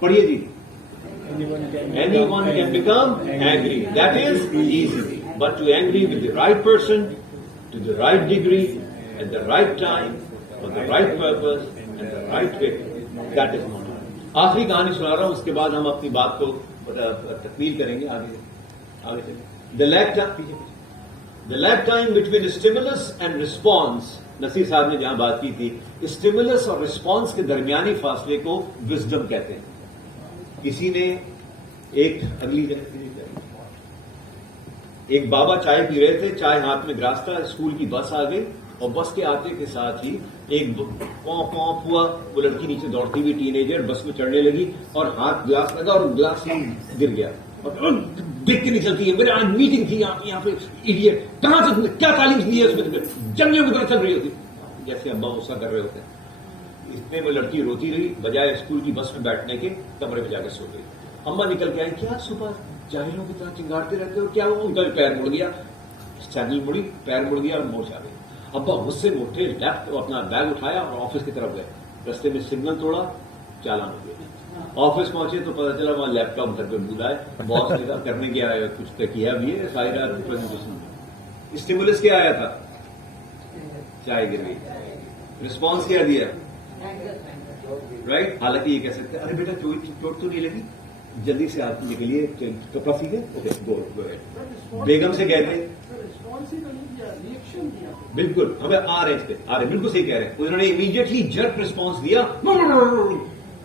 پڑھیے جی. Anyone can become angry. That is easy. But to angry with the right person, to the right degree, at the right time, for the right purpose, and the right way, that is not. آخری کہانی سنا رہا ہوں, اس کے بعد ہم اپنی بات کو تکمیل کریں گے. آگے چلیں. The lag time between stimulus and response. Naseer صاحب نے جہاں بات کی تھی, اسٹیمولس اور رسپانس کے درمیانی فاصلے کو وزڈم کہتے ہیں. کسی نے ایک بابا چائے پی رہے تھے, چائے ہاتھ میں گراس تھا, اسکول کی بس آ گئی اور بس کے آتے کے ساتھ ہی ایک پاؤں ہوا, وہ لڑکی نیچے دوڑتی ہوئی ٹین ایجر بس میں چڑھنے لگی اور ہاتھ گلاس لگا اور گلاس ہی گر گیا. اور دیکھ کے نکلتی ہے, میرے آج میٹنگ تھی یہاں پہ, ایڈیٹ کہاں سے کیا تعلیم دی ہے اس میں, جنگیں کی طرح چل رہی ہوتی, جیسے ابا غصہ کر رہے ہوتے ہیں. اتنے وہ لڑکی روتی رہی, بجائے اسکول کی بس میں بیٹھنے کے کمرے میں جا کے سو گئی. اما نکل کے آئی, کیا صبح جاہلوں کی طرح چنگارتے رہتے ہو, کیا وہ ان کا پیر مڑ گیا, سینڈل مڑی, پیر مڑ گیا اور موچ آ گئی. ابا غصے میں اٹھے, لیفٹ اپنا بیگ اٹھایا اور آفس کی طرف گئے. رستے میں سگنل توڑا, چالان ہو گیا. آفس پہنچے تو پتا چلا وہاں لیپ ٹاپ گھر پہ بھولا ہے. باس نے کہا کرنے کیا آیا, کچھ کیا بھی ہے, ساری رات پریزنٹیشن. اسٹیمولس کیا آیا تھا, چائے گر گئی. رسپانس کیا دیا, رائٹ. حالانکہ یہ کہہ سکتے ارے بیٹا چوٹ تو نہیں لگی, جلدی سے آپ نکلیے, کپڑا سیکھے, اوکے گو گو. بیگم سے کہتے بالکل ہمیں آ رہے اس پہ آ رہے, بالکل صحیح کہہ رہے ہیں. انہوں نے امیڈیٹلی جرک رسپانس دیا,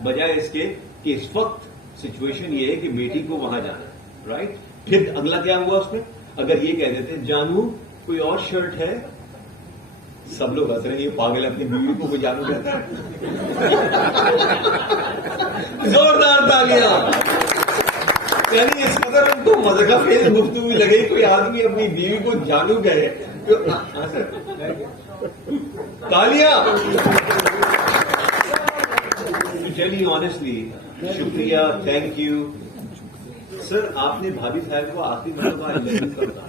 بجائے اس کے کہ اس وقت سچویشن یہ ہے کہ بیٹی کو وہاں جانا ہے, رائٹ. پھر اگلا کیا ہوا اس میں, اگر یہ کہہ دیتے جانو کوئی اور شرٹ ہے, سب لوگ ہنس رہے ہیں, یہ پاگل ہے, اپنی بیوی کو کوئی جانو کہتا ہے. زوردار تالیاں. یعنی اس قدر ان کو مذہب خیز گفتگو لگے, کوئی آدمی اپنی بیوی کو جانو کہے. تالیاں. چلیے آنےسٹلی شکریہ, تھینک یو سر. آپ نے بھابھی صاحب کو آخری مرتبہ کرتا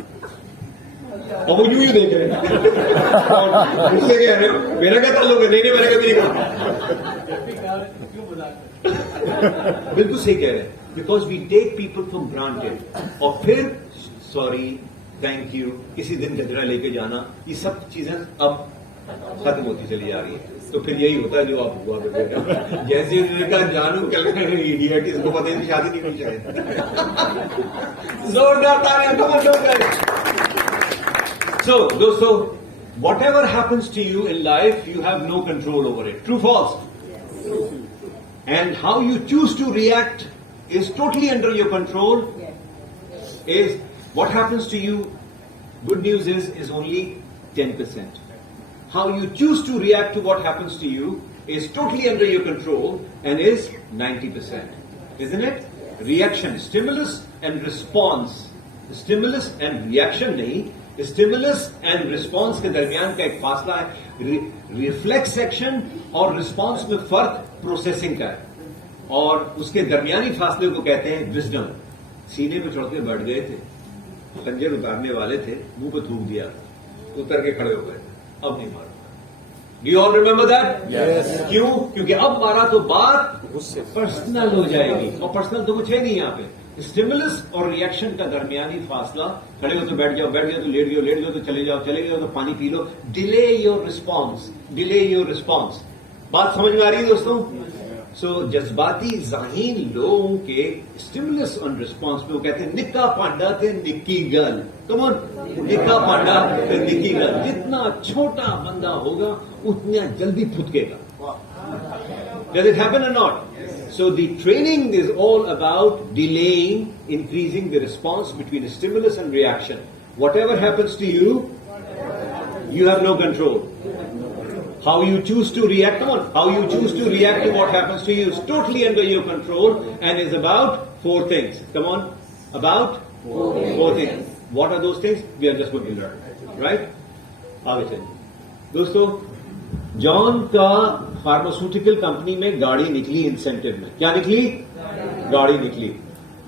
اور وہ یوں دیکھ رہے ہیں, مجھ سے کہہ رہے ہو میرا کیا تعلق ہے, نہیں میں نے کبھی نہیں کہا. بالکل صحیح کہہ رہے ہیں, because we take people from granted. اور پھر سوری, تھینک یو, کسی دن گجرا لے کے جانا, یہ سب چیزیں اب ختم ہوتی چلی جا رہی ہیں. تو پھر یہی ہوتا ہے جو آپ ہوا کرتے ہیں, جیسے انہوں نے کہا جانو کل ایڈیٹ, اس کو پتہ نہیں شادی نہیں ہوئی چاہیے. زوردار تالیاں. So, dosto, whatever happens to you in life, you have no control over it. True, false? And how you choose to react is totally under your control. Is what happens to you, good news is only 10%. How you choose to react to what happens to you is totally under your control and is 90%. Isn't it? Reaction, stimulus and response. Stimulus and reaction nahi. Stimulus and response کے درمیان کا ایک فاصلہ ہے. Reflex action اور response میں فرق processing کا ہے, اور اس کے درمیانی فاصلے کو کہتے ہیں وزڈم. سینے پہ چڑھ کے بیٹھ گئے تھے, خنجر اتارنے والے تھے, منہ پہ تھوک دیا, اتر کے کھڑے ہو گئے, اب نہیں مارا. Do you all remember that? کیوں؟ کیونکہ اب مارا تو بات پرسنل ہو جائے گی, اور پرسنل تو کچھ ہے نہیں یہاں پہ. اسٹیمولس اور ریئیکشن کا درمیانی فاصلہ, کھڑے ہو تو بیٹھ جاؤ, بیٹھ گئے تو لیٹ گئے تو چلے جاؤ تو پانی پی لو. Delay your response, delay your response. بات سمجھ میں آ رہی ہے دوستوں؟ سو جذباتی ذہین لوگوں کے اسٹیمولس اور رسپانس میں وہ کہتے ہیں نکا پانڈا تھے نکی گل. کم آن, نکا پانڈا تھے نکی گل. جتنا چھوٹا بندہ ہوگا اتنا جلدی پھٹکے گا. Does it happen or not? So the training is all about delaying, increasing the response between stimulus and reaction. Whatever happens to you, you have no control. How you choose to react, come on, how you choose to react to what happens to you is totally under your control and is about 4 things. Come on, about 4 things. What are those things? We are just going to learn. Right? آگے چلیے دوستو. جان کا pharmaceutical company میں گاڑی نکلی incentive میں. کیا نکلی؟ گاڑی نکلی.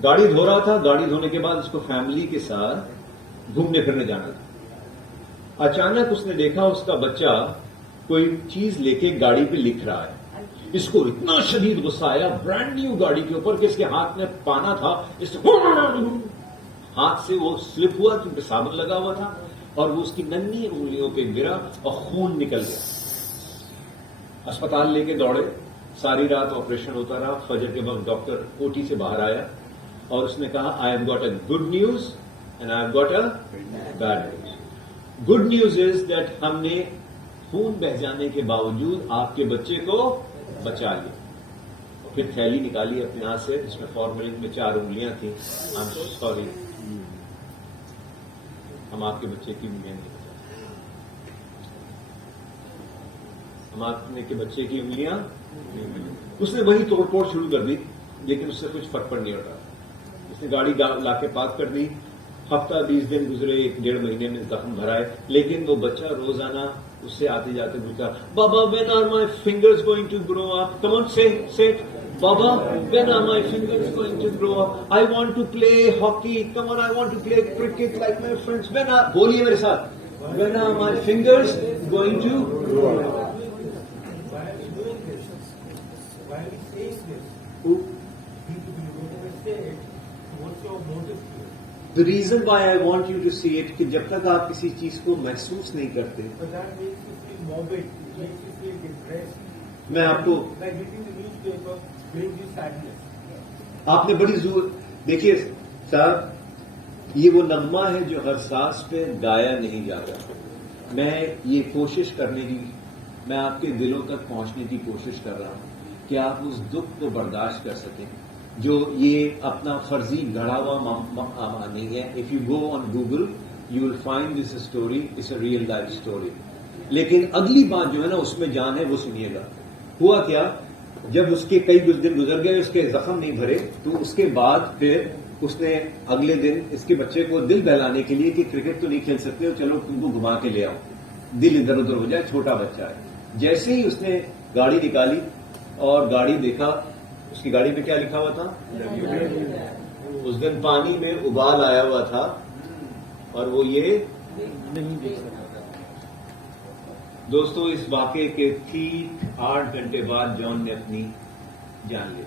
گاڑی دھو رہا تھا, گاڑی دھونے کے بعد اس کو فیملی کے ساتھ گھومنے پھرنے جانا تھا. اچانک اس نے دیکھا اس کا بچہ کوئی چیز لے کے گاڑی پہ لکھ رہا ہے. اس کو اتنا شدید غصہ آیا برانڈ نیو گاڑی کے اوپر کہ اس کے ہاتھ میں پانا تھا، اس ہاتھ سے وہ سلپ ہوا کیونکہ صابن لگا ہوا تھا، اور وہ اس کی ننھی انگلیوں پہ گرا اور خون نکل گیا. اسپتال لے کے دوڑے، ساری رات آپریشن ہوتا رہا. فجر کے وقت ڈاکٹر اوٹی سے باہر آیا اور اس نے کہا I have got a good news and I have got a bad news. Good news is that ہم نے خون بہ جانے کے باوجود آپ کے بچے کو بچا لیا. پھر تھیلی نکالی اپنے ہاتھ سے جس میں فارملین میں 4 انگلیاں تھیں. آئی ایم سوری، ہم آپ کے بچے کی انگلیاں نہیں بچا، ہم آپ کے بچے کی انگلیاں. اس نے وہی توڑ پھوڑ شروع کر دی لیکن اس سے کچھ فرق پڑ نہیں ہوتا. اس نے گاڑی لا کے پارک کر دی. ہفتہ 20 دن گزرے، 1.5 مہینے میں زخم بھرائے، لیکن وہ بچہ روزانہ اس سے آتے جاتے پوچھتا بابا when are my fingers going to grow up, come on say baba when are my fingers going to grow up, I want to play hockey, come on I want to play cricket like my friends, when are, بولیے میرے ساتھ، when are my fingers going to grow up. The reason why I want you to see it کہ جب تک آپ کسی چیز کو محسوس نہیں کرتے، میں آپ کو آپ نے بڑی دیکھیے صاحب، یہ وہ نغمہ ہے جو ہر سانس پہ گایا نہیں جاتا. میں یہ کوشش کرنے کی، میں آپ کے دلوں تک پہنچنے کی کوشش کر رہا ہوں کہ آپ اس دکھ کو برداشت کر سکیں جو یہ اپنا فرضی گڑھا ہوا نہیں ہے. If you go on Google you will find this story, it's a real life story. لیکن اگلی بات جو ہے نا اس میں جان ہے، وہ سنیے گا. ہوا کیا، جب اس کے کئی دن گزر گئے، اس کے زخم نہیں بھرے، تو اس کے بعد پھر اس نے اگلے دن اس کے بچے کو دل بہلانے کے لیے کہ کرکٹ تو نہیں کھیل سکتے، چلو تم کو گھما کے لے آؤ، دل ادھر ادھر ہو جائے، چھوٹا بچہ ہے. جیسے ہی اس نے گاڑی نکالی اور گاڑی دیکھا، اس کی گاڑی پہ کیا لکھا ہوا تھا؟ اس دن پانی میں ابال آیا ہوا تھا اور وہ یہ نہیں دیکھ سکتا تھا. دوستو، اس واقعے کے ٹھیک 8 گھنٹے بعد جان نے اپنی جان لی.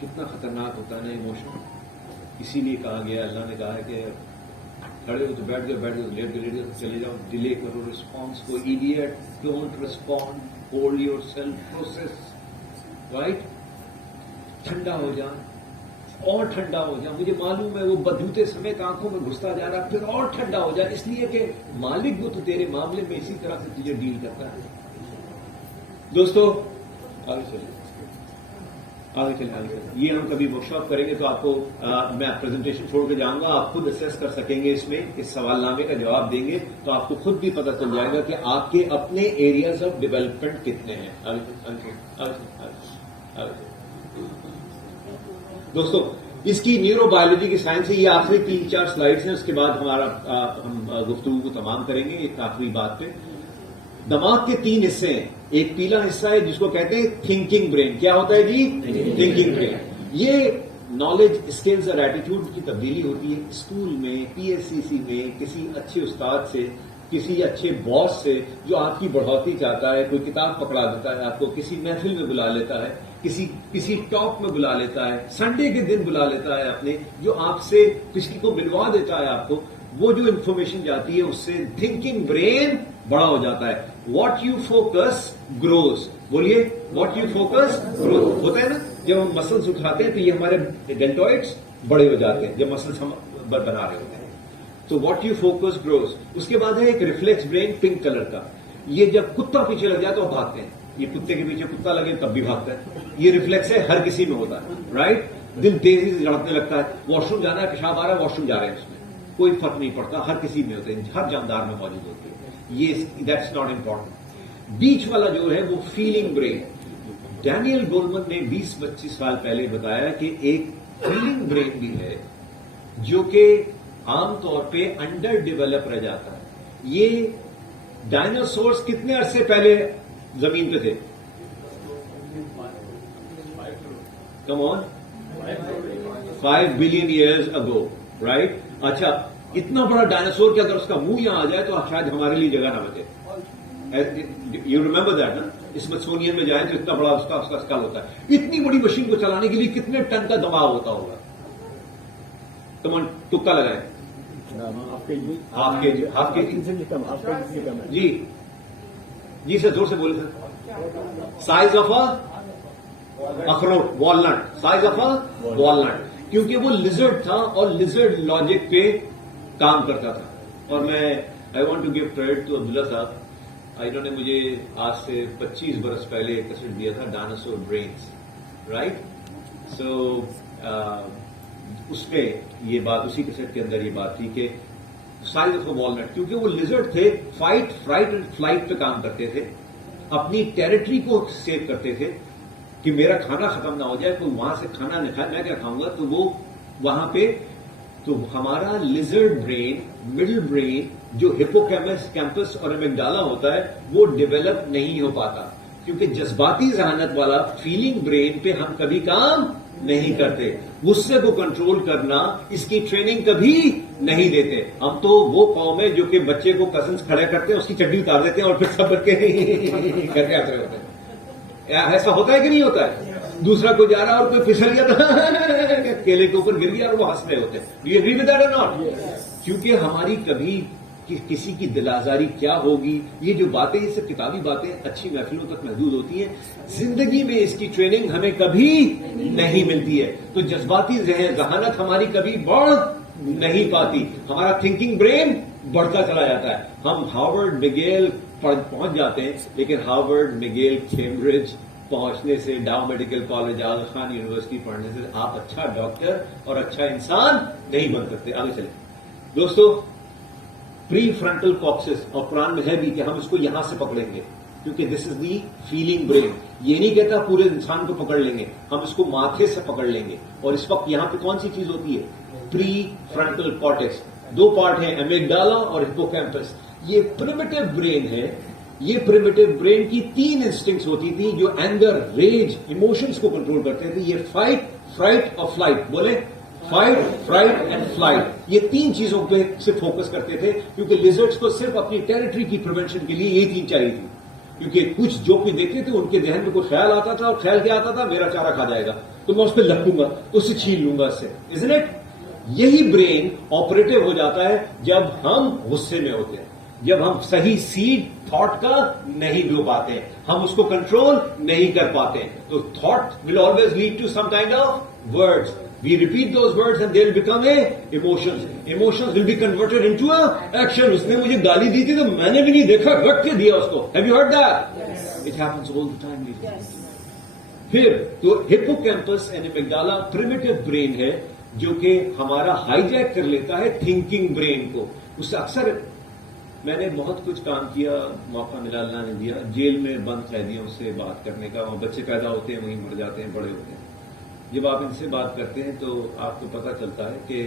کتنا خطرناک ہوتا ہے نا ایموشن. اسی لیے کہا گیا، اللہ نے کہا ہے کہ کھڑے ہو تو بیٹھ جاؤ، بیٹھ جاؤ، لیٹ جاؤ، چلے جاؤ، ڈیلے کرو ریسپانس کو. Edit, don't respond, hold yourself, process, right. ٹھنڈا ہو جا اور ٹھنڈا ہو جا. مجھے معلوم ہے وہ بدھوتے سمیت آنکھوں میں گھستا جا رہا، پھر اور ٹھنڈا ہو جا، اس لیے کہ مالک وہ تو تیرے معاملے میں اسی طرح سے تجھے ڈیل کرتا ہے. دوستو آگے چلیں، آگے چلیں. یہ ہم کبھی ورک شاپ کریں گے تو آپ کو میں پریزنٹیشن چھوڑ کے جاؤں گا، آپ خود اسیس کر سکیں گے. اس میں اس سوال نامے کا جواب دیں گے تو آپ کو خود بھی پتہ چل جائے گا کہ آپ کے اپنے ایریاز آف ڈیولپمنٹ کتنے ہیں. دوستو، اس کی نیورو بایولوجی کی سائنس ہے. یہ آخری 3-4 سلائیڈز ہیں، اس کے بعد ہمارا ہم گفتگو کو تمام کریں گے. ایک آخری بات پہ، دماغ کے 3 حصے ہیں. ایک پیلا حصہ ہے جس کو کہتے ہیں تھنکنگ برین. کیا ہوتا ہے جی؟ Thinking brain. یہ نالج، اسکلز اور ایٹیٹیوڈ کی تبدیلی ہوتی ہے اسکول میں، پی ایس سی سی میں، کسی اچھے استاد سے، کسی اچھے باس سے جو آپ کی بڑھوتی چاہتا ہے. کوئی کتاب پکڑا دیتا ہے آپ کو، کسی محفل میں بلا لیتا ہے، کسی ٹاک میں بلا لیتا ہے، سنڈے کے دن بلا لیتا ہے اپنے، جو آپ سے کسی کو ملوا دیتا ہے آپ کو. وہ جو انفارمیشن جاتی ہے اس سے تھنکنگ برین بڑا ہو جاتا ہے. What you focus grows. بولیے، واٹ یو فوکس گروز. ہوتا ہے نا جب ہم مسلس اٹھاتے ہیں تو یہ ہمارے ڈیلٹوئڈس بڑے ہو جاتے ہیں جب مسلس ہم بنا رہے ہوتے ہیں. تو واٹ یو فوکس گروز. اس کے بعد ہے ایک ریفلیکس برین پنک کلر کا. یہ جب کتا پیچھے لگ جائے تو ہم بھاگتے ہیں. یہ کتے کے پیچھے کتا لگے تب بھی بھاگتا ہے. یہ ریفلیکس ہے، ہر کسی میں ہوتا ہے، رائٹ. دل تیزی سے دھڑکنے لگتا ہے، واش روم جانا ہے، پیشاب آ رہا ہے، واش روم جا رہے ہیں، اس میں کوئی فرق نہیں پڑتا، ہر کسی میں ہوتے ہیں، ہر جاندار میں موجود ہوتے ہیں. یہ دیٹس ناٹ امپورٹنٹ. بیچ والا جو ہے وہ فیلنگ برین. ڈینیل گولمن نے 20-25 سال پہلے بتایا کہ ایک فیلنگ برین بھی ہے جو کہ عام طور پہ انڈر ڈیولپ رہ جاتا ہے. یہ ڈائناسورس کتنے عرصے پہلے زمین پہ تھے؟ کم آن 5 بلین ایئرز اگو، رائٹ. اچھا، اتنا بڑا ڈائناسور کہ اگر اس کا منہ یہاں آ جائے تو شاید ہمارے لیے جگہ نہ بچے. یو ریمبر دیٹ نا, اسمتھسونین میں جائیں تو اتنا بڑا اس کا اسکل ہوتا ہے. اتنی بڑی مشین کو چلانے کے لیے کتنے ٹن کا دباؤ ہوتا ہوگا؟ تم تکا لگائیں. ہاف کے جی جی سر, زور سے بولے سر. سائز آف اخروٹ, والنٹ, سائز آف والنٹ, کیونکہ وہ لیزرڈ تھا اور لیزرڈ لاجک پہ کام کرتا تھا. اور میں I want to give credit to Abdullah sahab, انہوں نے مجھے آج سے 25 برس پہلے ایک کیسٹ دیا تھا, ڈائناسور برینز, رائٹ. سو اس پہ یہ بات, اسی کیسٹ کے اندر یہ بات تھی کہ سائز آف اے والنٹ, کیونکہ وہ لیزرڈ تھے, فائٹ, فرائٹ اینڈ فلائٹ پہ کام کرتے تھے, اپنی ٹیریٹری کو سیو کرتے تھے کہ میرا کھانا ختم نہ ہو جائے, کوئی وہاں سے کھانا نہیں کھائے, میں کیا کھاؤں گا. تو وہ وہاں پہ, تو ہمارا لیزرڈ برین, مڈل برین جو ہپوکیمپس اور امیگڈالا ہوتا ہے وہ ڈیولپ نہیں ہو پاتا, کیونکہ جذباتی ذہانت والا فیلنگ برین پہ ہم کبھی کام نہیں کرتے. غصے کو کنٹرول کرنا, اس کی ٹریننگ کبھی نہیں دیتے. ہم تو وہ قوم ہے جو کہ بچے کو کزنس کھڑے کرتے ہیں, اس کی چڈی اتار دیتے ہیں اور پھر سب کے کر کے آتے ہوتے ہیں. ایسا ہوتا ہے کہ نہیں ہوتا ہے؟ دوسرا کوئی جا رہا اور کوئی پھسل گیا تو کیلے کے اوپر گر گیا اور وہ ہنس رہے ہوتے ہیں. Do you agree with that اور ناٹ؟ کیونکہ ہماری کبھی کسی کی دل آزاری کیا ہوگی, یہ جو باتیں, یہ سب کتابی باتیں اچھی محفلوں تک محدود ہوتی ہیں, زندگی میں اس کی ٹریننگ ہمیں کبھی نہیں ملتی ہے. تو جذباتی ذہانت ہماری کبھی بڑھ نہیں پاتی, ہمارا تھنکنگ برین بڑھتا چلا جاتا ہے. ہم ہارورڈ میگیل پہنچ جاتے ہیں, لیکن ہارورڈ میگیل کیمبرج پہنچنے سے, ڈاؤ میڈیکل کالج, آغا خان یونیورسٹی پڑھنے سے آپ اچھا ڈاکٹر اور اچھا انسان نہیں بن سکتے. آگے چلیں دوستو. پری فرنٹل کاکسس, اور قرآن میں ہے بھی کہ ہم اس کو یہاں سے پکڑیں گے, کیونکہ دس از دی فیلنگ برین. یہ نہیں کہتا پورے انسان کو پکڑ لیں گے, ہم اس کو ماتھے سے پکڑ لیں گے. اور اس وقت یہاں پہ کون سی چیز ہوتی ہے؟ پری فرنٹل کارٹیکس. دو پارٹ ہیں, امیگڈالا اور ہپوکیمپس. یہ پریمیٹو برین ہے. یہ پریمیٹو برین کی 3 انسٹنکٹس ہوتی تھی جو اینگر, ریج, ایموشنز کو کنٹرول کرتے تھے. یہ فائٹ, فرائٹ اور فلائٹ. بولے فائٹ, فرائٹ اینڈ فلائٹ. یہ 3 چیزوں پہ سے فوکس کرتے تھے, کیونکہ لیزرڈز کو صرف اپنی ٹیریٹری کی پریونشن کے لیے یہ 3 چاہیے تھی. کیونکہ کچھ جو بھی دیکھتے تھے ان کے ذہن میں کوئی خیال آتا تھا, اور خیال کیا آتا تھا؟ میرا چارہ کھا جائے گا تو میں اس پہ لپوں گا, اس سے چھین لوں گا اس سے. isn't it؟ یہی برین آپریٹو ہو جاتا ہے جب ہم غصے میں ہوتے ہیں, جب ہم صحیح سیڈ تھاٹ کا نہیں ڈو پاتے ہیں, ہم اس کو کنٹرول نہیں کر پاتے ہیں. تو thought will always lead to some kind of words. We repeat those words and they'll become emotions. Emotions will be converted into action. اس نے مجھے گالی دی تھی تو میں نے بھی نہیں دیکھا, رکھ کے دیا اس کو. Have you heard that? Yes. It happens all the time. Yes. پھر تو ہپوکیمپس اینڈ امیگڈالا پریمیٹو برین ہے جو کہ ہمارا ہائی جیک کر لیتا ہے تھنکنگ برین کو. اس سے اکثر میں نے بہت کچھ کام کیا, موقع ملا, اللہ نے دیا. جیل میں بند قیدیوں سے بات کرنے کا, وہاں بچے پیدا ہوتے ہیں, وہیں مر جاتے ہیں, بڑے ہوتے ہیں. جب آپ ان سے بات کرتے ہیں تو آپ کو پتہ چلتا ہے کہ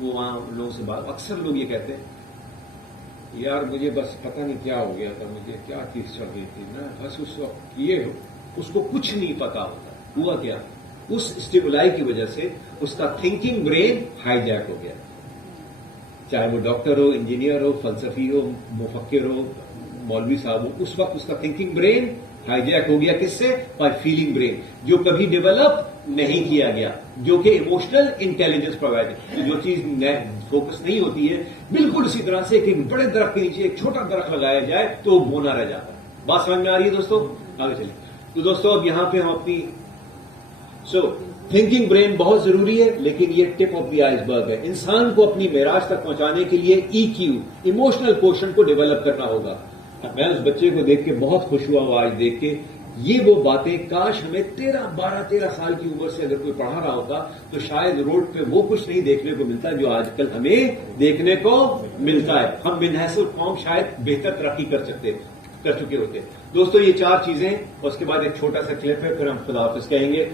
وہ وہاں لوگوں سے بات, اکثر لوگ یہ کہتے ہیں یار مجھے بس پتہ نہیں کیا ہو گیا تھا, مجھے کیا چیز چل رہی تھی نا, بس اس وقت یہ اس کو کچھ نہیں پتا ہوتا. ہوا کیا؟ اس اسٹیمولائی کی وجہ سے اس کا تھنکنگ برین ہائی جیک ہو گیا. چاہے وہ ڈاکٹر ہو, انجینئر ہو, فلسفی ہو, مفکر ہو, مولوی صاحب ہو, اس وقت اس کا تھنکنگ برین ہائی جیک ہو گیا. کس سے؟ بائی فیلنگ برین, جو کبھی ڈیولپ نہیں کیا گیا, جو کہ ایموشنل انٹیلیجنس پرووائڈ ہے. جو چیز فوکس نہیں ہوتی ہے, بالکل اسی طرح سے کہ بڑے درخت کے نیچے ایک چھوٹا درخت لگایا جائے تو وہ بونا رہ جاتا ہے. بات سمجھ میں آ رہی ہے دوستوں؟ آگے چلیے. تو دوستوں اب یہاں پہ ہم اپنی تھنکنگ برین بہت ضروری ہے, لیکن یہ ٹپ آف دی آئس برگ ہے. انسان کو اپنی معراج تک پہنچانے کے لیے EQ, ایموشنل کوشن کو ڈیولپ کرنا ہوگا. میں اس بچے کو دیکھ کے بہت خوش ہوا ہوں آج دیکھ کے. یہ وہ باتیں کاش ہمیں 12-13 سال کی عمر سے اگر کوئی پڑھا رہا ہوتا تو شاید روڈ پہ وہ کچھ نہیں دیکھنے کو ملتا جو آج کل ہمیں دیکھنے کو ملتا ہے. ہم من حیث قوم شاید بہتر ترقی کر چکے ہوتے. دوستوں یہ 4 چیزیں, اور اس کے بعد ایک چھوٹا سا کلپ ہے, پھر ہم خدا حافظ کہیں گے.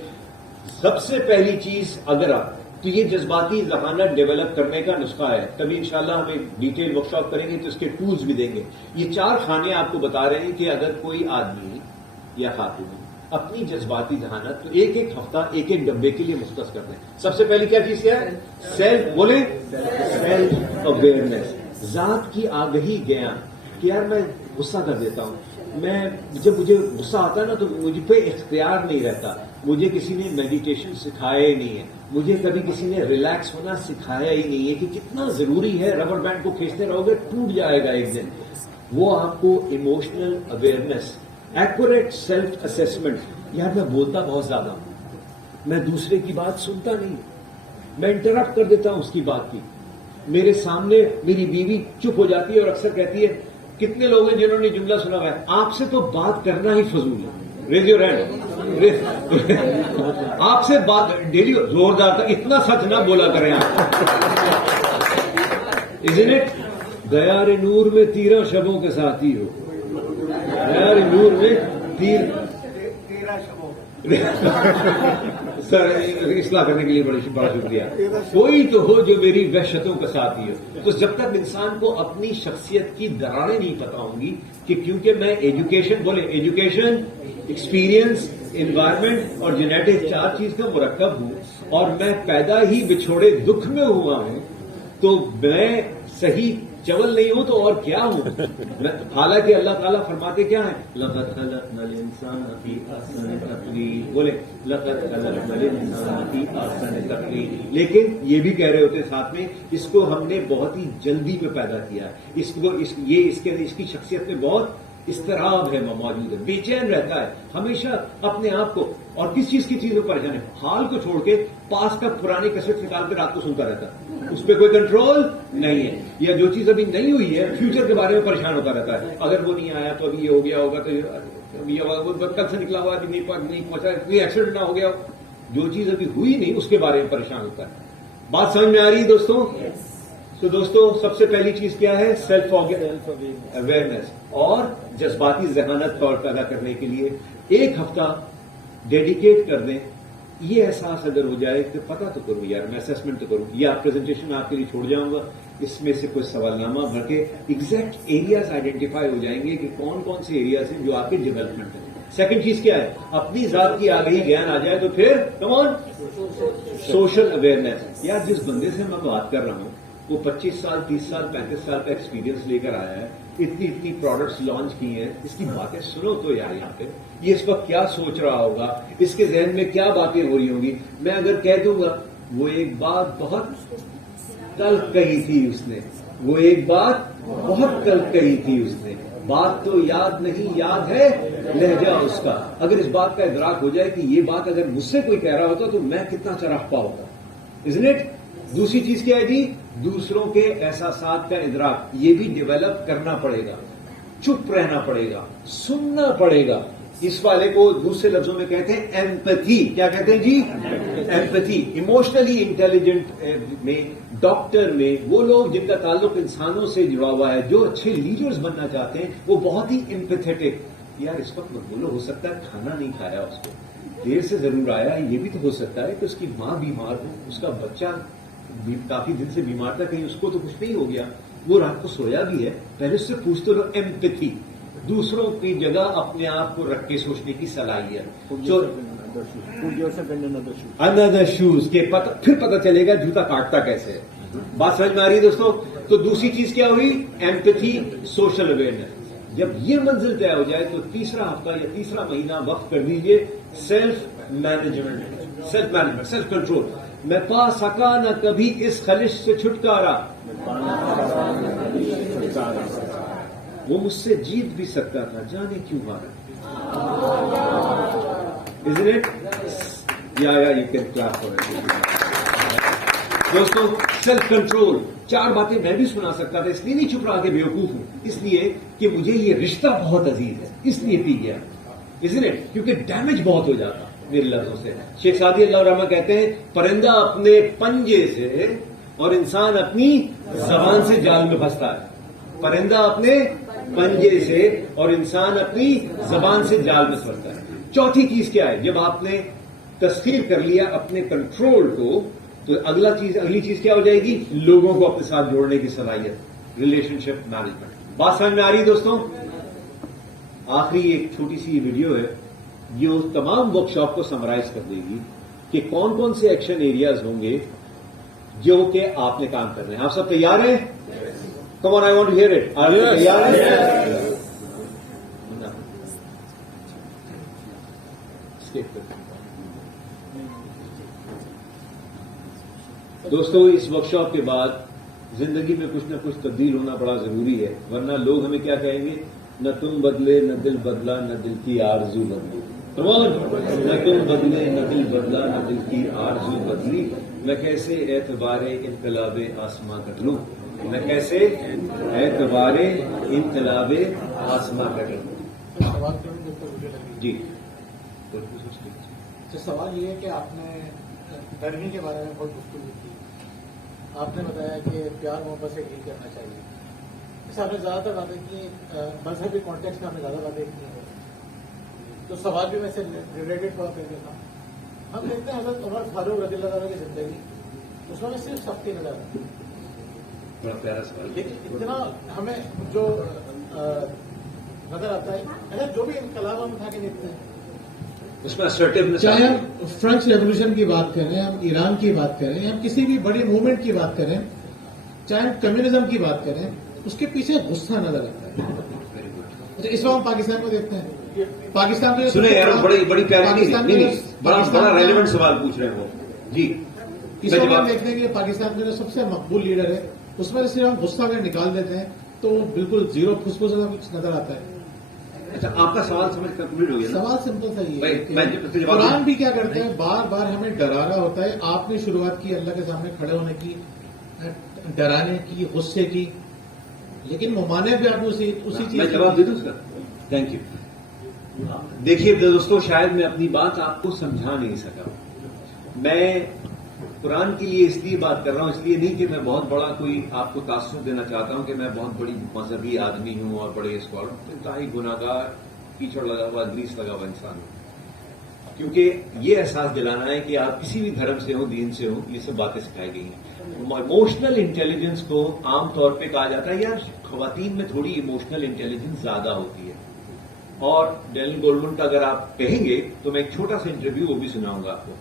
سب سے پہلی چیز اگر آپ تو یہ جذباتی ذہانت ڈیولپ کرنے کا نسخہ ہے. کبھی انشاءاللہ ہم ایک ڈیٹیل ورک شاپ کریں گے تو اس کے ٹولز بھی دیں گے. یہ 4 کھانے آپ کو بتا رہے ہیں کہ اگر کوئی آدمی یا خاتون اپنی جذباتی ذہانت تو ایک ایک ہفتہ ایک ایک ڈبے کے لیے مختص کر دیں. سب سے پہلی کیا چیز کیا ہے؟ سیلف بولے، سیلف اویئرنیس، ذات کی آگہی گیان. کہ یار میں غصہ کر دیتا ہوں، میں جب مجھے غصہ آتا ہے نا تو مجھ پہ اختیار نہیں رہتا. مجھے کسی نے میڈیٹیشن سکھایا ہی نہیں ہے، مجھے کبھی کسی نے ریلیکس ہونا سکھایا ہی نہیں ہے کہ کتنا ضروری ہے. ربر بینڈ کو کھینچتے رہو گے ٹوٹ جائے گا ایک دن. وہ آپ کو emotional awareness, accurate self assessment. یار میں بولتا بہت زیادہ ہوں، میں دوسرے کی بات سنتا نہیں، میں انٹرپٹ کر دیتا ہوں اس کی بات کی. میرے سامنے میری بیوی چپ ہو جاتی ہے اور اکثر کہتی ہے، کتنے لوگ ہیں جنہوں نے جملہ سنا ہوا ہے، آپ سے تو بات کرنا ہی فضول ہے. Raise your hand. آپ سے بات ڈیلی زوردار تھا، اتنا سچ نہ بولا کریں آپ. Isn't it؟ دیار نور میں 13 شبوں کے ساتھی ہو، دیار نور میں 13 شبوں. سر اصلاح کرنے کے لیے بڑا شکریہ. کوئی تو ہو جو میری وحشتوں کا ساتھی ہو. تو جب تک انسان کو اپنی شخصیت کی دراریں نہیں پتا ہوں گی کہ کیونکہ میں ایجوکیشن بولے ایجوکیشن، ایکسپیرئنس، انوائرمنٹ اور جینیٹک 4 چیز کا مرکب ہوں اور میں پیدا ہی بچھوڑے دکھ میں ہوا ہوں، تو میں صحیح چول نہیں ہوں تو اور کیا ہوں. حالانکہ اللہ تعالیٰ فرماتے کیا ہیں؟ لقد خلقنا الانسان فی احسن تقویم. بولے لقد خلقنا الانسان فی احسن تقویم. لیکن یہ بھی کہہ رہے ہوتے ساتھ میں، اس کو ہم نے بہت ہی جلدی میں پیدا کیا ہے، اس کی شخصیت میں بہت اضطراب ہے، موجود ہے، بے چین رہتا ہے ہمیشہ اپنے آپ کو. اور کس چیز کی چیز میں پریشان ہے؟ حال کو چھوڑ کے پاس کا پرانی کیسٹ نکال کے رات کو سنتا رہتا ہے، اس پہ کوئی کنٹرول نہیں ہے. یا جو چیز ابھی نہیں ہوئی ہے فیوچر کے بارے میں پریشان ہوتا رہتا ہے، اگر وہ نہیں آیا تو ابھی یہ ہو گیا ہوگا، تو کل سے نکلا ہوا ابھی نہیں پہنچا، کوئی ایکسیڈنٹ نہ ہو گیا. جو چیز ابھی ہوئی نہیں اس کے بارے میں پریشان ہوتا ہے. بات سمجھ میں آ رہی ہے دوستوں؟ تو دوستوں سب سے پہلی چیز کیا ہے؟ Self awareness. اور جذباتی ذہانت طور پیدا کرنے کے لیے ایک ہفتہ ڈیڈیکیٹ کر دیں. یہ احساس اگر ہو جائے کہ پتا تو کروں یار، میں اسیسمنٹ تو کروں. یہ آپ پریزنٹیشن آپ کے لیے چھوڑ جاؤں گا، اس میں سے کوئی سوال نامہ بھر کے ایگزیکٹ ایریاز آئیڈینٹیفائی ہو جائیں گے کہ کون کون سے ایریاز ہیں جو آپ کے ڈیولپمنٹ ہیں. سیکنڈ چیز کیا ہے؟ اپنی ذات کی آگہی گیان آ جائے تو پھر کم آن سوشل اویئرنیس. یار جس بندے سے میں بات کر رہا ہوں وہ 25 سال 30 سال 35 سال کا ایکسپیرینس لے کر آیا ہے، اتنی پروڈکٹس لانچ کی ہیں، اس کی باتیں سنو تو یار. یہاں پہ یہ اس وقت کیا سوچ رہا ہوگا، اس کے ذہن میں کیا باتیں ہو رہی ہوں گی. میں اگر کہہ دوں گا وہ ایک بات بہت کل کہی تھی اس نے، وہ ایک بات بہت کل کہی تھی اس نے، بات تو یاد نہیں یاد ہے لہجہ اس کا. اگر اس بات کا ادراک ہو جائے کہ یہ بات اگر مجھ سے کوئی کہہ رہا ہوتا تو میں کتنا چراپا ہوتا. Isn't it؟ دوسری چیز کیا ہے جی؟ دوسروں کے احساسات کا ادراک. یہ بھی ڈیولپ کرنا پڑے گا، چپ رہنا پڑے گا، سننا پڑے گا. اس والے کو دوسرے لفظوں میں کہتے ہیں ایمپتھی. کیا کہتے ہیں جی؟ ایمپتھی. ایموشنلی انٹیلیجنٹ میں، ڈاکٹر میں، وہ لوگ جن کا تعلق انسانوں سے جڑا ہوا ہے، جو اچھے لیڈرز بننا چاہتے ہیں، وہ بہت ہی ایمپیتھیٹک. یار اس وقت مت بولو، ہو سکتا ہے کھانا نہیں کھایا اس کو، دیر سے ضرور آیا. یہ بھی تو ہو سکتا ہے کہ اس کی ماں بیمار ہو، اس کا بچہ کافی دن سے بیمار تھا، کہیں اس کو تو کچھ نہیں ہو گیا، وہ رات کو سویا بھی ہے. پہلے اس سے پوچھتے رہو. ایمپتھی، دوسروں کی جگہ اپنے آپ کو رکھ کے سوچنے کی صلاحیت. اندر شوز کے پھر پتہ چلے گا جوتا کاٹتا کیسے ہے. بات سمجھ میں آ رہی ہے دوستوں؟ تو دوسری چیز کیا ہوئی؟ Empathy, social awareness. جب یہ منزل طے ہو جائے تو تیسرا ہفتہ یا تیسرا مہینہ وقت کر دیجیے سیلف مینجمنٹ، سیلف کنٹرول. میں پا سکا نہ کبھی اس خلش سے چھٹکارا، وہ مجھ سے جیت بھی سکتا تھا، جانے کیوں ہارا. Isn't it؟ you can clap for it. دوستوں سیلف کنٹرول. 4 باتیں میں بھی سنا سکتا تھا، اس لیے نہیں چھپ رہا کہ بیوقوف ہوں، اس لیے کہ مجھے یہ رشتہ بہت عزیز ہے، اس لیے پی گیا. Isn't it؟ کیونکہ ڈیمیج بہت ہو جاتا میرے لفظوں سے. شیخ سعدی اللہ رحمہ کہتے ہیں پرندہ اپنے پنجے سے اور انسان اپنی زبان سے جال میں پھنستا ہے. پرندہ اپنے پنجے سے اور انسان اپنی زبان سے جال میں پھنستا ہے. چوتھی چیز کیا ہے؟ جب آپ نے تسخیر کر لیا اپنے کنٹرول کو تو اگلی چیز کیا ہو جائے گی؟ لوگوں کو اپنے ساتھ جوڑنے کی صلاحیت، ریلیشن شپ مینجمنٹ. بات سمجھ میں آ رہی ہے دوستوں؟ آخری ایک چھوٹی سی ویڈیو ہے یہ اس تمام ورک شاپ کو سمرائز کر دے گی کہ کون کون سے ایکشن ایریاز ہوں گے جو کہ آپ نے کام کرنے ہیں. آپ سب تیار ہیں؟ Come on, I want to hear it. آپ تیار ہیں؟ دوستو، اس ورک شاپ کے بعد زندگی میں کچھ نہ کچھ تبدیل ہونا بڑا ضروری ہے، ورنہ لوگ ہمیں کیا کہیں گے؟ نہ تم بدلے نہ دل بدلا نہ دل کی آرزو بدلی. نہ تم بدلے نہ دل بدلا نہ دل کی آرزو بدلی. میں کیسے اعتبار انقلاب آسماں کر لوں؟ میں کیسے اعتبار انقلاب آسماں کر لوں؟ جی سوال یہ ہے کہ آپ نے نرمی کے بارے میں بہت گفتگو کی. آپ نے بتایا کہ پیار محبت سے ڈیل کرنا چاہیے. اس آپ نے زیادہ تر باتیں کی مذہبی کانٹیکس میں آپ نے زیادہ باتیں کی ہیں، تو سوال بھی میں سے ریلیٹڈ طور پہ دیتا ہوں. ہم دیکھتے ہیں حضرت عمر فاروق رضی اللہ عنہ کی زندگی، اس میں صرف سختی نظر آتی ہے. بڑا پیارا سوال. لیکن اتنا ہمیں جو نظر آتا ہے، اگر جو بھی انقلاب ہم اٹھا کے دیکھتے ہیں اس میں assertiveness، چاہے ہم فرینچ ریولیوشن کی بات کریں، ہم ایران کی بات کریں، ہم کسی بھی بڑی موومنٹ کی بات کریں، چاہے ہم کمیونزم کی بات کریں، اس کے پیچھے غصہ نظر آتا ہے. اس وقت ہم پاکستان کو دیکھتے ہیں. پاکستان میں سنیں یار، بڑی پیاری بڑا ریلیونٹ سوال پوچھ رہے ہیں وہ. جی اس وقت ہم دیکھتے ہیں کہ پاکستان کا جو سب سے مقبول لیڈر ہے، اس میں صرف ہم غصہ اگر نکال دیتے ہیں تو وہ بالکل زیرو پھسپھس کچھ نظر آتا ہے. اچھا، آپ کا سوال سمجھ کمپلیٹ ہو گیا؟ سوال سمپل سا یہ ہے، قرآن بھی کیا کرتے ہیں، بار بار ہمیں ڈرا رہا ہوتا ہے. آپ نے شروعات کی اللہ کے سامنے کھڑے ہونے کی، ڈرانے کی، غصے کی، لیکن ممانعت بھی آپ نے اسی چیز. میں جواب دے دوں اس کا؟ Thank you. دیکھیے دوستو، شاید میں اپنی بات آپ کو سمجھا نہیں سکا. میں قرآن کے لیے اس لیے بات کر رہا ہوں، اس لیے نہیں کہ میں بہت بڑا کوئی آپ کو تاثر دینا چاہتا ہوں کہ میں بہت بڑی مذہبی آدمی ہوں اور بڑے اسکالر، انتہائی گناہگار، کیچڑ لگا ہوا، ادریس لگا ہوا انسان ہوں. کیونکہ یہ احساس دلانا ہے کہ آپ کسی بھی دھرم سے ہوں، دین سے ہوں، یہ سب باتیں سکھائی گئی ہیں. ایموشنل انٹیلیجنس کو عام طور پہ کہا جاتا ہے یار خواتین میں تھوڑی ایموشنل انٹیلیجنس زیادہ ہوتی ہے. اور ڈینل گولڈمن کا اگر آپ کہیں گے تو میں ایک چھوٹا سا انٹرویو وہ بھی سناؤں گا آپ کو.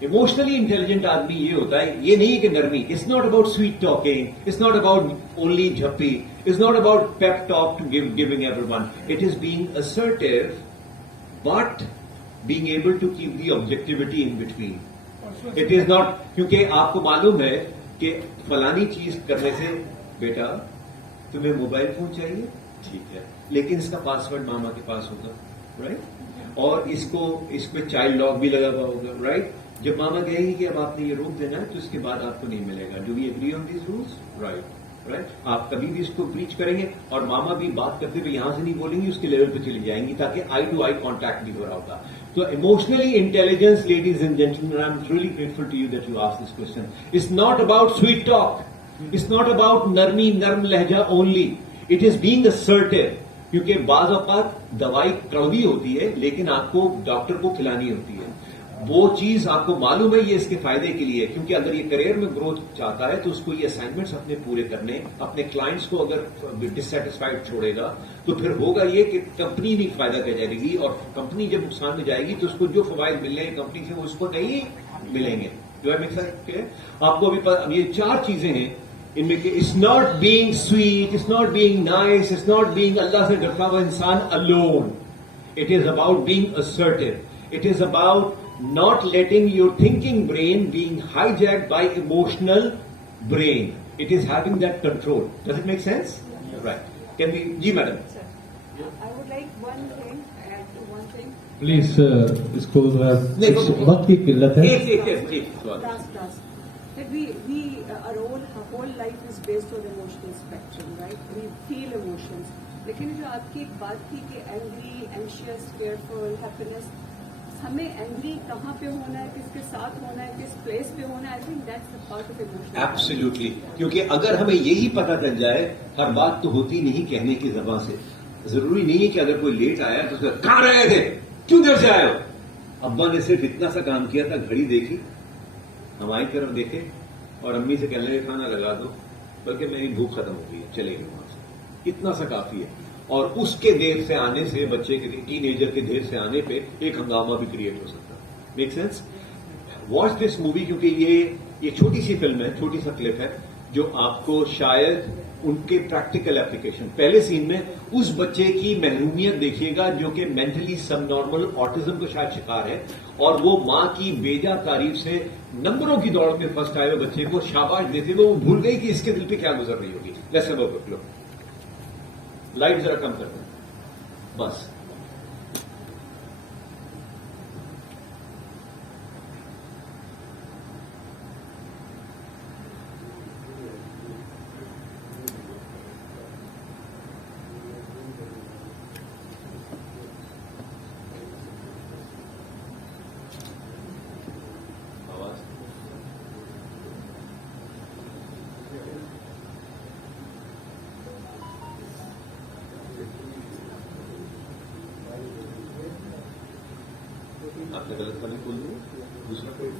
ایموشنلی انٹیلیجنٹ آدمی یہ ہوتا ہے، یہ نہیں کہ نرمی. It's not about sweet talking, it's not about only jhappi, it's not about pep talk to giving everyone. It is being assertive but being able to keep the objectivity in between. It is not, کیونکہ آپ کو معلوم ہے کہ فلانی چیز کرنے سے، بیٹا تمہیں موبائل فون چاہیے، ٹھیک ہے، لیکن اس کا پاسورڈ ماما کے پاس ہوگا، رائٹ، اور اس پہ چائلڈ لاک بھی لگا ہوا ہوگا، رائٹ. جب ماما کہے گی کہ اب آپ نے یہ روک دینا ہے تو اس کے بعد آپ کو نہیں ملے گا. Do we agree on these rules? Right. آپ کبھی بھی اس کو بریچ کریں گے اور ماما بھی بات کرتے ہوئے یہاں سے نہیں بولیں گی، اس کے لیول پہ چلی جائیں گی تاکہ آئی ٹو آئی کانٹیکٹ بھی ہو رہا ہوگا. تو emotionally intelligence, ladies and gentleman, I am really grateful to you that you ask this question. It's not about sweet talk, it's not about نرم لہجہ only. It is being assertive. کیونکہ بعض اوقات دوائی کڑوی ہوتی ہے لیکن آپ کو ڈاکٹر کو کھلانی ہوتی ہے. وہ چیز آپ کو معلوم ہے یہ اس کے فائدے کے لیے، کیونکہ اگر یہ کریئر میں گروتھ چاہتا ہے تو اس کو یہ اسائنمنٹس اپنے پورے کرنے، اپنے کلائنٹس کو اگر ڈسسیٹسفائڈ چھوڑے گا تو پھر ہوگا یہ کہ کمپنی بھی فائدہ کر جائے گی، اور کمپنی جب نقصان میں جائے گی تو اس کو جو فوائد ملنے ہیں کمپنی سے وہ اس کو نہیں ملیں گے. جو ہے آپ کو ابھی یہ 4 چیزیں ہیں ان میں کہ it's not being sweet, it's not being nice, it's not being Allah سے ڈرتا ہوا انسان alone. It is about being assertive. It is about not letting your thinking brain being hijacked by emotional brain. It is having that control. Does it make sense? Yeah. Right. Can we? Ji, madam. Sir, I would like add to one thing. Please اس کو وقت کی قلت ہے. Trust. That our whole life is based on emotional spectrum, right? We feel emotions. لیکن جو آپ کی ایک بات تھی کہ اینگری، اینشیس، کیئرفل، ہیپینس، ہمیں اینگری کہاں پہ ہونا ہے، کس کے ساتھ ہونا ہے، کس پلیس پہ ہونا ہے، I think that's the part of emotion. Absolutely. کیونکہ اگر ہمیں یہی پتہ چل جائے، ہر بات تو ہوتی نہیں کہنے کی زبان سے. ضروری نہیں ہے کہ اگر کوئی لیٹ آیا تو اس کا کہاں رہے تھے، کیوں دیر سے آئے ہو. ابا نے صرف اتنا سا کام کیا تھا، گھڑی دیکھی، ہماری طرف دیکھے اور امی سے کہنے لگے کھانا لگا دو، بلکہ میری بھوک ختم ہو گئی ہے، چلے گئے وہاں سے. اتنا سا کافی ہے. اور اس کے دیر سے آنے سے بچے کے ٹین ایجر کے دیر سے آنے پہ ایک ہنگامہ بھی کریٹ ہو سکتا ہے. Make sense? Watch this movie کیونکہ یہ چھوٹی سی فلم ہے, چھوٹی سا کلپ ہے جو آپ کو شاید ان کے پریکٹیکل اپلیکیشن. پہلے سین میں اس بچے کی محرومیت دیکھیے گا جو کہ مینٹلی سب نارمل آٹزم کا شاید شکار ہے, اور وہ ماں کی بیجا تعریف سے نمبروں کی دوڑ میں فرسٹ آئے ہوئے بچے کو شاباش دیتے ہوئے وہ بھول گئی کہ اس کے دل پہ کیا گزر رہی ہوگی. Let's have a look. Light ذرا کم کرتے ہیں بس. آپ نے غلط پانی کھول دیا. دوسرا کوئی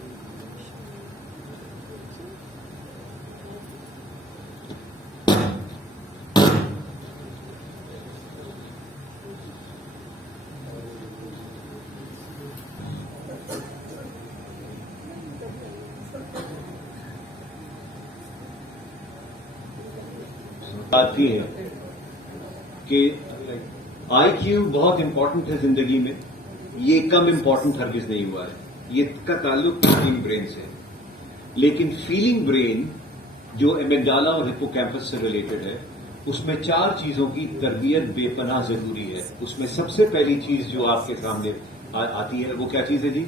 بات یہ ہے کہ آئی کیو بہت امپورٹنٹ ہے زندگی میں. یہ کم امپورٹنٹ ہرگز نہیں ہوا ہے. یہ کا تعلق فیلنگ برین سے ہے. لیکن فیلنگ برین جو ایمیگڈالا اور ہپوکیمپس سے ریلیٹڈ ہے, اس میں 4 چیزوں کی تربیت بے پناہ ضروری ہے. اس میں سب سے پہلی چیز جو آپ کے سامنے آتی ہے وہ کیا چیز ہے جی؟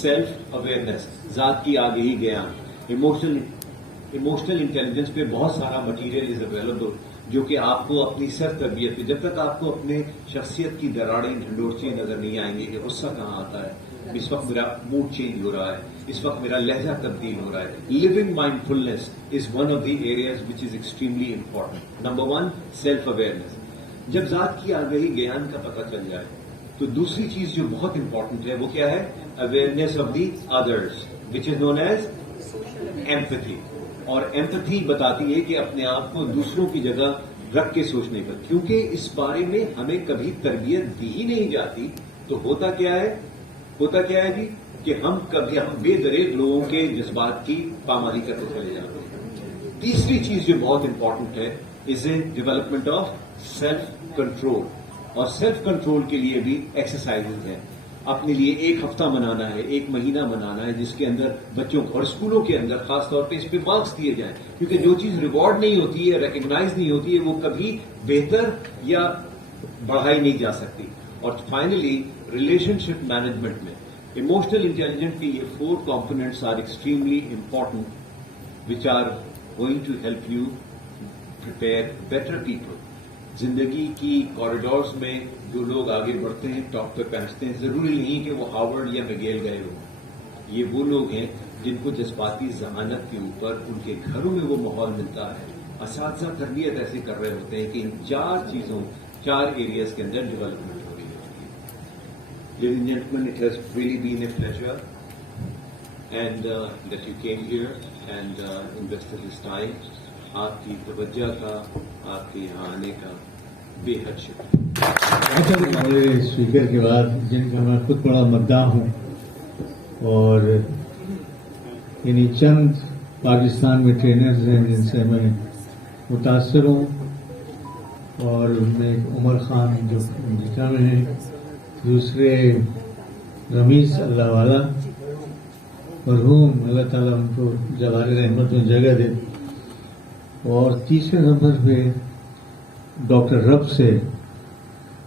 سیلف اویئرنیس, ذات کی آگہی گیان. ایموشنل انٹیلیجنس پہ بہت سارا مٹیریل از اویلیبل جو کہ آپ کو اپنی سیلف تربیت پہ, جب تک آپ کو اپنے شخصیت کی دراڑیں ڈھنڈورچے نظر نہیں آئیں گے کہ غصہ کہاں آتا ہے, اس وقت میرا موڈ چینج ہو رہا ہے, اس وقت میرا لہجہ تبدیل ہو رہا ہے. Living mindfulness is one of the areas which is extremely important. Number 1 self awareness. جب ذات کی آگہی گیان کا پتہ چل جائے تو دوسری چیز جو بہت امپورٹنٹ ہے وہ کیا ہے؟ Awareness of the others which is known as empathy. اور ایمپتھی بتاتی ہے کہ اپنے آپ کو دوسروں کی جگہ رکھ کے سوچنے پر, کیونکہ اس بارے میں ہمیں کبھی تربیت دی ہی نہیں جاتی. تو ہوتا کیا ہے جی کہ ہم بے دریغ لوگوں کے جذبات کی پامالی کرتے چلے جاتے ہیں. تیسری چیز جو بہت امپورٹنٹ ہے is a development of self control. اور سیلف کنٹرول کے لیے بھی ایکسرسائز ہیں. اپنے لیے 1 ہفتہ منانا ہے, 1 مہینہ منانا ہے, جس کے اندر بچوں کو اور اسکولوں کے اندر خاص طور پہ اس پہ مارکس دیے جائیں, کیونکہ جو چیز ریوارڈ نہیں ہوتی ہے, ریکگنائز نہیں ہوتی ہے, وہ کبھی بہتر یا بڑھائی نہیں جا سکتی. اور فائنلی ریلیشن شپ مینجمنٹ میں ایموشنل انٹیلیجنس کی یہ 4 components are extremely important which are going to help you prepare better people. زندگی کی کوریڈورز میں جو لوگ آگے بڑھتے ہیں, ٹاپ پہ پہنچتے ہیں, ضروری نہیں کہ وہ ہارورڈ یا میگیل گئے ہوں. یہ وہ لوگ ہیں جن کو جذباتی ذہانت کے اوپر ان کے گھروں میں وہ ماحول ملتا ہے. اساتذہ تربیت ایسے کر رہے ہوتے ہیں کہ ان 4 ایریاز کے اندر ڈیولپمنٹ ہو رہی ہوتی ہے. Ladies and gentleman, it has really been a pleasure and that you came here and invested this time. آپ کی توجہ کا, آپ کے یہاں آنے کا بے حد شکریہ. ہمارے اسپیکر کے بعد جن کا میں خود بڑا مداح ہوں, اور یعنی چند پاکستان میں ٹرینرز ہیں جن سے میں متاثر ہوں, اور ان میں عمر خان جو امریکہ میں ہیں, دوسرے رمیز اللہ والا مرحوم, اللہ تعالیٰ ان کو جوار رحمت میں جگہ دے, اور تیسرے نمبر پہ ڈاکٹر رب سے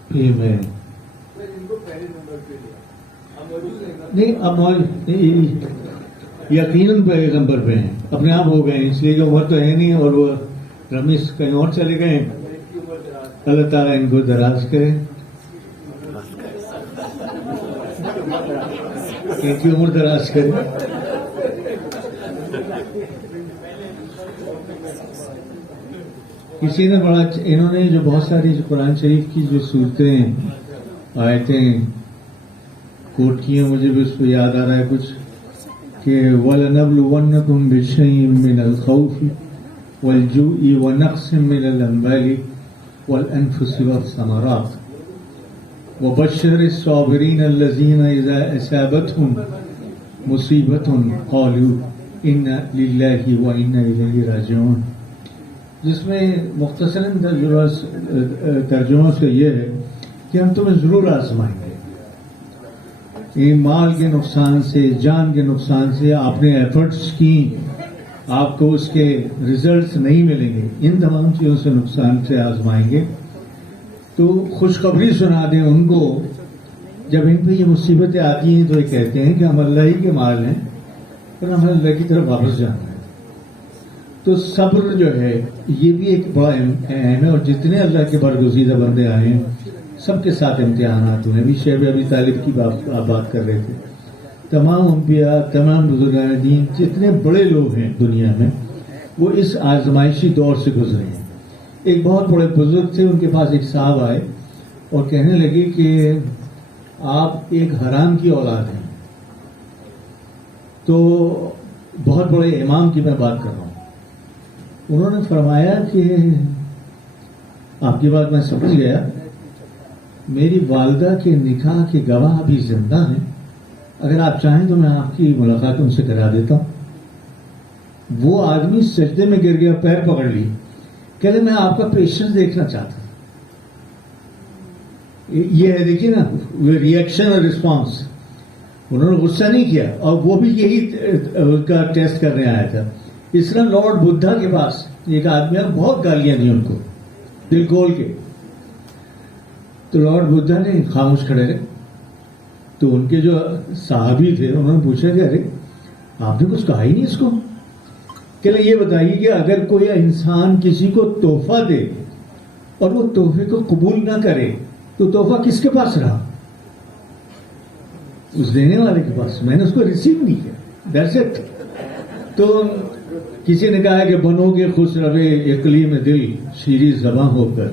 بھی میں نہیں, اب یقیناً پہلے نمبر پہ ہیں, اپنے آپ ہو گئے ہیں, اس لیے کہ عمر تو ہے نہیں, اور وہ رمیش کہیں اور چلے گئے ہیں. اللہ تعالیٰ ان کو دراز کرے, ان کی عمر دراز کرے. کسی نے بڑا, انہوں نے جو بہت ساری جو قرآن شریف کی جو صورتیں آیتیں کوٹ کی ہیں, مجھے بھی اس کو یاد آ رہا ہے کچھ, کہ وَلَنَبْلُوَنَّكُمْ بِشَيْءٍ مِّنَ الْخَوْفِ وَالْجُوعِ وَنَقْصٍ مِّنَ الْأَمْوَالِ والأنفس والثمرات وبشر الصابرين الذين إذا أصابتهم مصيبة قالوا إنا لله وإنا إليه راجعون، جس میں مختصراً ترجمہ سے یہ ہے کہ ہم تمہیں ضرور آزمائیں گے، مال کے نقصان سے، جان کے نقصان سے، آپ نے ایفرٹس کی، آپ کو اس کے ریزلٹس نہیں ملیں گے، ان تمام چیزوں سے نقصان سے آزمائیں گے۔ تو خوشخبری سنا دیں ان کو جب ان پہ یہ مصیبتیں آتی ہیں تو یہ کہتے ہیں کہ ہم اللہ ہی کے مال ہیں اور ہمیں اللہ کی طرف واپس جانا ہے۔ تو صبر جو ہے یہ بھی ایک بڑا اہم ہے، اور جتنے اللہ کے برگزیدہ بندے آئے ہیں سب کے ساتھ امتحانات ہوئے ہیں۔ ابھی شیخ ابی طالب کی بات کر رہے تھے، تمام انبیاء، تمام بزرگان دین، جتنے بڑے لوگ ہیں دنیا میں وہ اس آزمائشی دور سے گزرے ہیں۔ ایک بہت بڑے بزرگ تھے، ان کے پاس ایک صاحب آئے اور کہنے لگے کہ آپ ایک حرام کی اولاد ہیں۔ تو بہت بڑے امام کی میں بات کر رہا ہوں۔ انہوں نے فرمایا کہ آپ کی بات میں سمجھ گیا، میری والدہ کے نکاح کے گواہ ابھی زندہ ہیں، اگر آپ چاہیں تو میں آپ کی ملاقات ان سے کرا دیتا ہوں۔ وہ آدمی سجدے میں گر گیا، پیر پکڑ لی، کہتے میں آپ کا پیشنس دیکھنا چاہتا ہوں۔ یہ ہے دیکھیے نا ریئیکشن اور رسپانس، انہوں نے غصہ نہیں کیا، اور وہ بھی یہی ان کا ٹیسٹ کرنے آیا تھا۔ اس طرح لارڈ بدھا کے پاس ایک آدمی نے بہت گالیاں دی ان کو دل کھول کے، تو لارڈ بدھا نے خاموش کھڑے رہے۔ تو ان کے جو صحابی تھے انہوں نے پوچھا کہ ارے آپ نے کچھ کہا ہی نہیں اس کو، کہ یہ بتائیے کہ اگر کوئی انسان کسی کو تحفہ دے اور وہ تحفے کو قبول نہ کرے تو تحفہ کس کے پاس رہا؟ اس دینے والے کے پاس۔ میں نے اس کو ریسیو نہیں کیا، دیٹس اٹ۔ تو کسی نے کہا کہ بنو گے خوش روے اقلیم دل شیریں زباں ہو کر،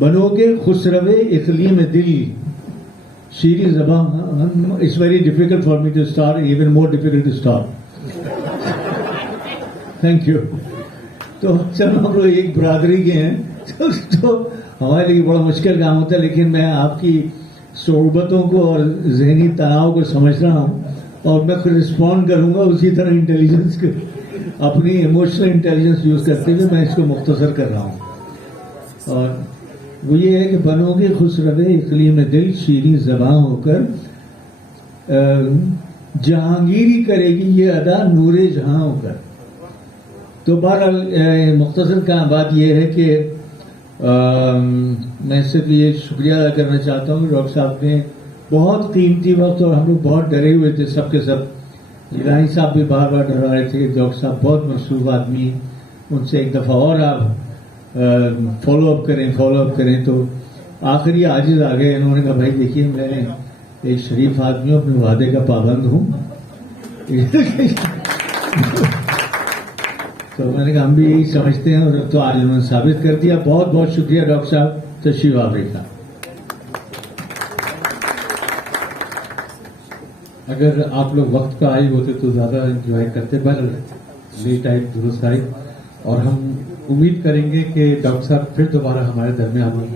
بنو گے خوش روے اقلیم دل شیریں زباں۔ It's very difficult for me to start, even more difficult to start. Thank you. تو چلو ہم لوگ ایک برادری کے ہیں تو ہمارے لیے بڑا مشکل کام ہوتا ہے، لیکن میں آپ کی صحبتوں کو اور ذہنی تناؤ کو سمجھ رہا ہوں، اور میں خود رسپونڈ کروں گا اسی طرح انٹیلیجنس کو، اپنی ایموشنل انٹیلیجنس یوز کرتے ہوئے میں اس کو مختصر کر رہا ہوں۔ اور وہ یہ ہے کہ بنو گے خسروے اقلیم دل شیریں زباں ہو کر، جہانگیری کرے گی یہ ادا نور جہاں ہو کر۔ تو بہرحال مختصر کا بات یہ ہے کہ میں صرف یہ شکریہ ادا کرنا چاہتا ہوں کہ ڈاکٹر صاحب نے بہت قیمتی وقت، اور ہم لوگ بہت ڈرے ہوئے تھے سب کے سب، الہی صاحب بھی بار بار ڈرا رہے تھے کہ ڈاکٹر صاحب بہت مصروف آدمی، ان سے ایک دفعہ اور آپ فالو اپ کریں۔ تو آخری عاجز آ گئے، انہوں نے کہا بھائی دیکھیے میں ایک شریف آدمی ہوں، اپنے وعدے کا پابند ہوں۔ تو میں نے کہا ہم بھی یہی سمجھتے ہیں، اور تو آج انہوں نے ثابت کر دیا۔ بہت بہت شکریہ ڈاکٹر صاحب، تشریف آوری کا۔ اگر آپ لوگ وقت پہ آئے ہوتے تو زیادہ انجوائے کرتے، پر لیٹ آئی درست آئی، اور ہم امید کریں گے کہ ڈاکٹر صاحب پھر دوبارہ ہمارے درمیان ہوں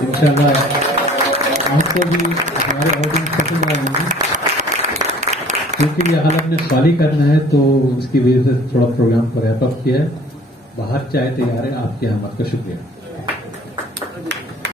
انشاءاللہ۔ آپ کو بھی ہمارے آڈینس پسند آئیں گے، کیونکہ یہ حال ہم نے سوالی کرنا ہے تو اس کی وجہ سے تھوڑا پروگرام کو ریپ اپ کیا ہے۔ باہر چائے تیار ہے، آپ کی آمد کا شکریہ۔